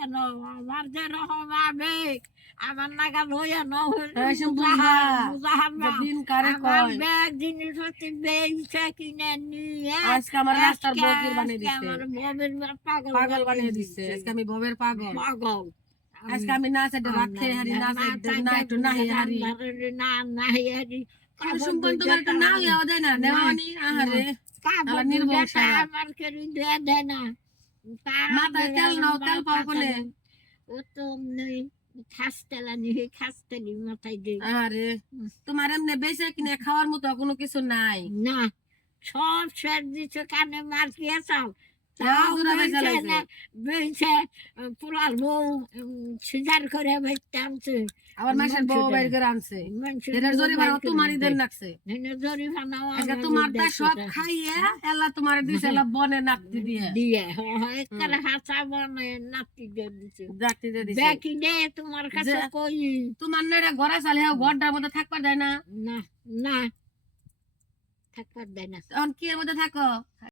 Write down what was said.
কেন আমার যে রকম আবেগ আমার নাগাল হইয়া ন দিন কারে আমার কয় ব্যাগ জিনিস হচ্ছে বেলছে কিনে নিয়ে আজকে আমার রাস্তার বগির বানিয়ে দিছে আমার ববের পাগল পাগল বানিয়ে দিছে আজকে আমি ভবের পাগল পাগল আজকে আমি না চাইতে ভাত খেয়ে হারি না চাইতে না একটু না হে হারি না না হারি সুম্পন তোমার একটু না হইয়াও দেয় না নেওয়ানি আহারে আলা নির্বংশ আমার কেউ দেয়া দেয় না মাথায় তেল নাও তেল পাও কোনে ও তো খাসতেলানি খাসতেলি মাথায় দিই আরে তোমার এমনি বেঁচে কিনে খাওয়ার মতো কোনো কিছু নাই না সব শেষ দিচ্ছে কানে মার খেয়েছাও বেঁচে পোলার বউ সিজার করে বেঁচতে আনছে আবার মাসের বউ বাইর করে আনছে এটার জরিমানা তোমারই দেন লাগছে আজকে তোমার তা সব খাইয়ে এলা তোমার দিছে এলা বনে নাপতি দিয়ে দিয়ে একবারে হাঁচা বনে নাতি দিয়ে দিছে জাতি দিয়ে দিছে দেখি দে তোমার কাছে কই তোমার না এটা ঘরে চালে ঘরটার মধ্যে থাকবার দেয় না না না থাকবার দেয় না তখন কি এর মধ্যে থাকো